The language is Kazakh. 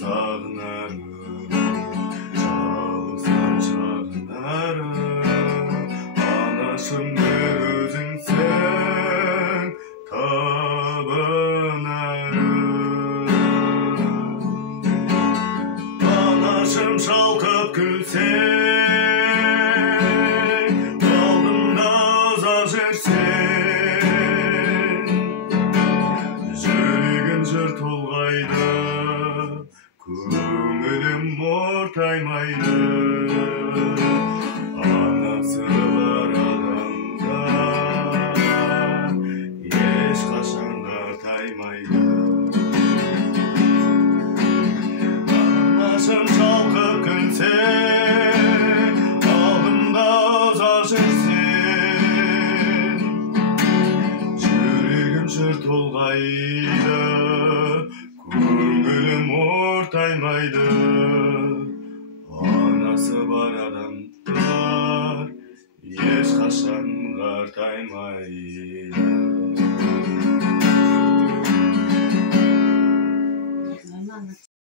sağınarım, çalsan çağınarım. Anasımdır özün sen, tapınarım. Anasım çalkıp gülsen, aldımda zar jersen. Жүрегім жыр толғайды, көңілім ортаймайды. Анасы бар адамда ешқашан да таймайды. Анашым шалқып күлсең, алдымда зар жерсең. Жүрегім жыр толғайды, көңілім ортаймайды. Анасы бар адамдар ешқашан қартаймайды.